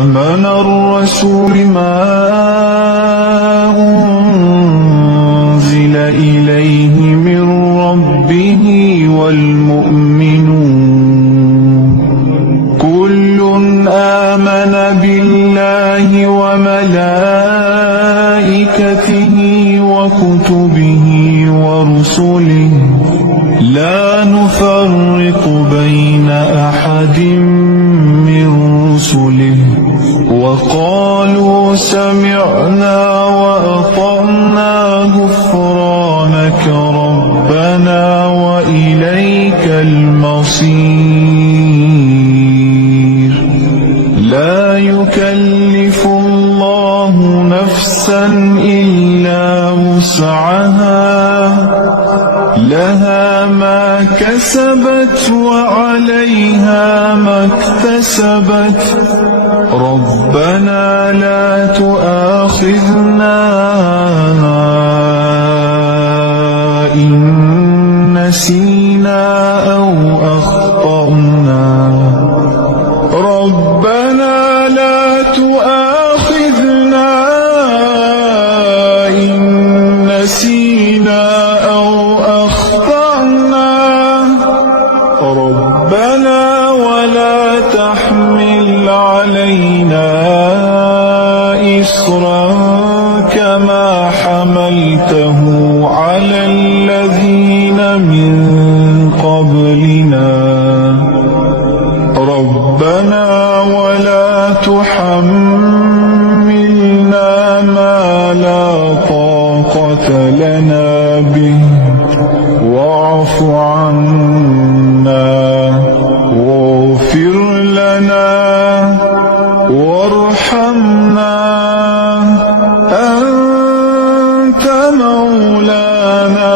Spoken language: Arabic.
آمن الرسول ما أنزل إليه من ربه والمؤمنون كل آمن بالله وملائكته وكتبه ورسله لا نفرق بين أحد من رسله وقالوا سمعنا وأطعنا غفرانك ربنا وإليك المصير لا يكلف الله نفسا إلا وسعها لها ما كسبت وعليها ما اكتسبت ربنا لا تؤاخذنا إن نسينا أو أخطأنا ربنا لا تؤاخذنا إن نسينا أو أخطأنا ربنا ولا تحمل علينا إصرا كما حملته على الذين من قبلنا ربنا ولا تحملنا ما لا طاقة لنا به واعف عنا واغفر لنا وارحمنا أنت مولانا